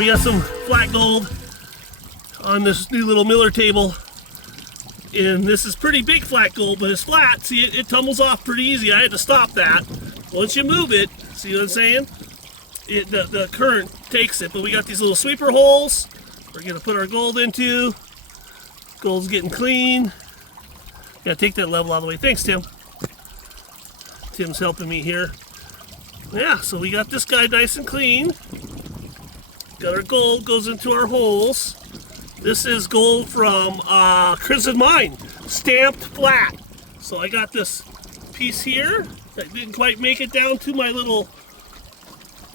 we got some flat gold on this new little Miller table. And this is pretty big flat gold, but it's flat. See, it tumbles off pretty easy. I had to stop that. Once you move it, see what I'm saying? The current takes it. But we got these little sweeper holes we're gonna put our gold into. Gold's getting clean. Gotta take that level out of the way. Thanks, Tim. Tim's helping me here. Yeah, so we got this guy nice and clean. Got our gold, goes into our holes. This is gold from Crimson Mine, stamped flat. So I got this piece here that didn't quite make it down to my little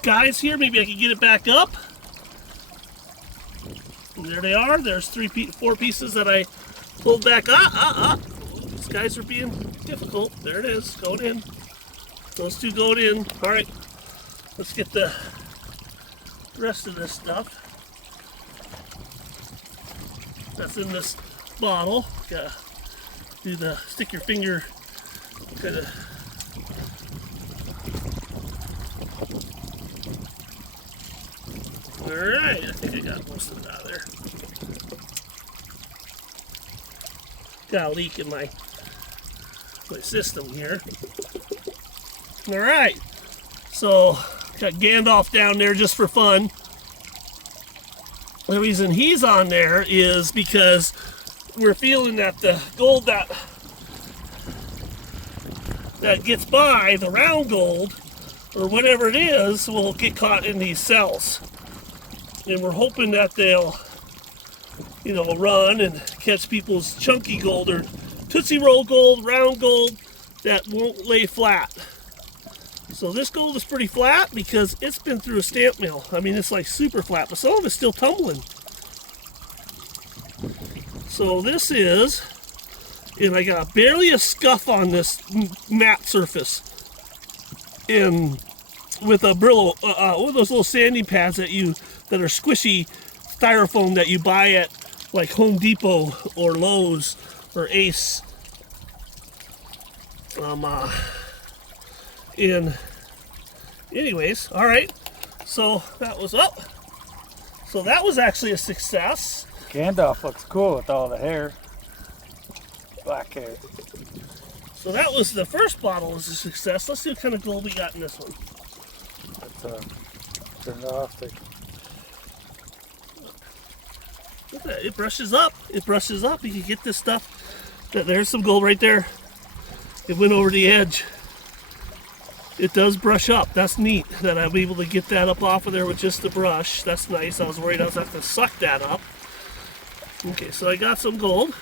guys here. Maybe I can get it back up. And there they are. There's four pieces that I pulled back up. These guys are being difficult. There it is, going in. Those two going in. All right, let's get the rest of this stuff that's in this bottle. Gotta do the stick your finger kind of. All right, I think I got most of it out of there. Got a leak in my system here. All right, so got Gandalf down there just for fun. The reason he's on there is because we're feeling that the gold that gets by, the round gold, or whatever it is, will get caught in these cells. And we're hoping that they'll, run and catch people's chunky gold or Tootsie Roll gold, round gold, that won't lay flat. So this gold is pretty flat because it's been through a stamp mill. I mean, it's like super flat, but some of it's still tumbling. So this is, and I got barely a scuff on this matte surface. And with a Brillo, one of those little sanding pads that are squishy styrofoam that you buy at like Home Depot or Lowe's or Ace. Anyways, all right, so that was up. So that was actually a success. Gandalf looks cool with all the hair, black hair. So that was the first bottle was a success. Let's see what kind of gold we got in this one. Let's turn it off. Look at that, it brushes up. It brushes up. You can get this stuff. There's some gold right there. It went over the edge. It does brush up. That's neat that I'm able to get that up off of there with just the brush. That's nice. I was worried I was going to have to suck that up. Okay, so I got some gold.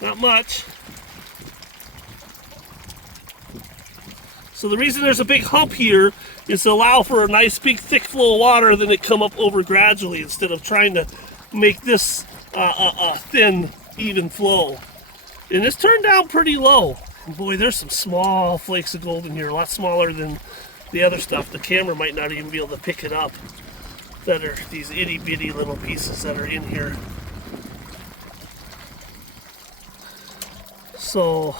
Not much. So the reason there's a big hump here is to allow for a nice big thick flow of water, then it come up over gradually instead of trying to make this a thin, even flow. And it's turned down pretty low. Boy, there's some small flakes of gold in here, a lot smaller than the other stuff. The camera might not even be able to pick it up. That are these itty bitty little pieces that are in here. So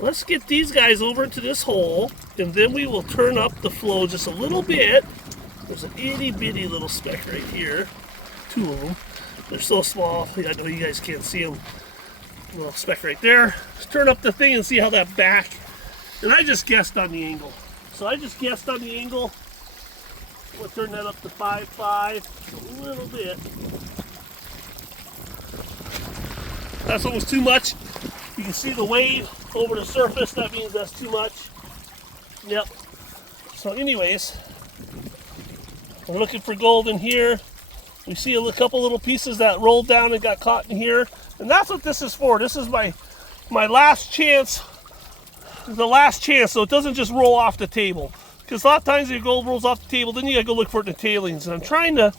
let's get these guys over into this hole, and then we will turn up the flow just a little bit. There's an itty bitty little speck right here. Two of them. They're so small, I know you guys can't see them. Little speck right there. Let's turn up the thing and see how that back. And I just guessed on the angle. So I just guessed on the angle. We'll turn that up to 5.5 a little bit. That's almost too much. You can see the wave over the surface. That means that's too much. Yep. So anyways, we're looking for gold in here. We see a couple little pieces that rolled down and got caught in here. And that's what this is for. This is my last chance, the last chance, so it doesn't just roll off the table. Because a lot of times your gold rolls off the table, then you gotta go look for it in the tailings. And I'm trying to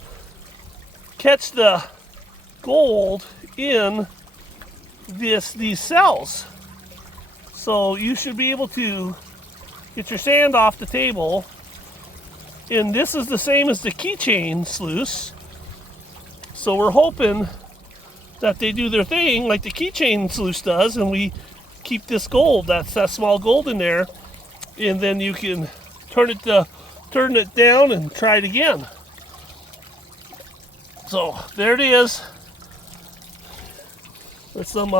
catch the gold in these cells. So you should be able to get your sand off the table. And this is the same as the keychain sluice. So we're hoping that they do their thing like the keychain sluice does, and we keep this gold, that's that small gold in there, and then you can turn it down and try it again. So there it is. There's some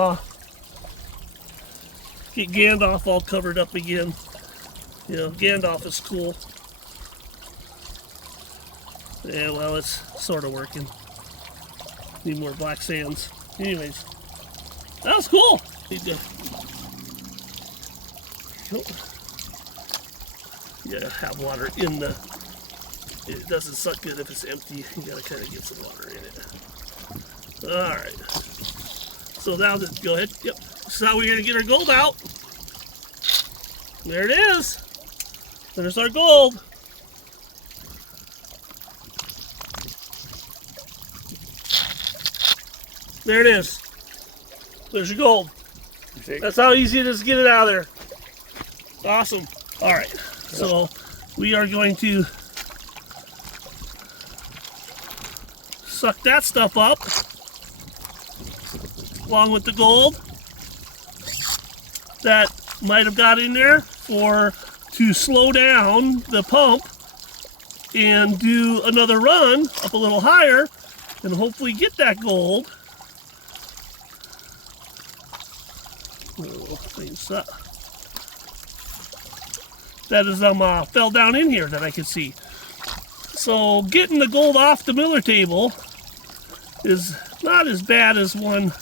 get Gandalf all covered up again. You know, Gandalf is cool. Yeah, well, it's sort of working. Need more black sands. Anyways, that was cool. Need to, you gotta have water in the. It doesn't suck good if it's empty. You gotta kind of get some water in it. All right. So now, go ahead. Yep. So now we're gonna get our gold out. There it is. There's our gold. There it is. There's your gold. That's how easy it is to get it out of there. Awesome. All right. So we are going to suck that stuff up along with the gold that might have got in there to slow down the pump and do another run up a little higher and hopefully get that gold. That is fell down in here that I could see. So getting the gold off the miller table is not as bad as one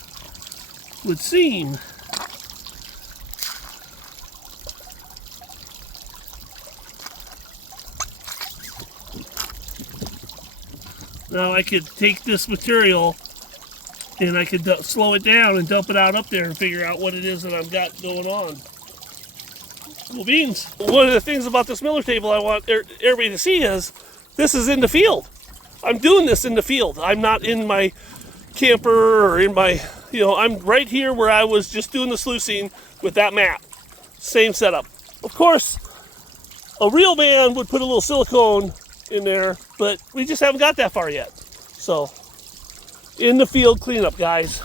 would seem. Now I could take this material and I could slow it down and dump it out up there and figure out what it is that I've got going on. Cool beans. One of the things about this miller table I want everybody to see is this is in the field. I'm doing this in the field. I'm not in my camper or in my, I'm right here where I was just doing the sluicing with that mat. Same setup. Of course, a real man would put a little silicone in there, but we just haven't got that far yet. So, in the field cleanup, guys.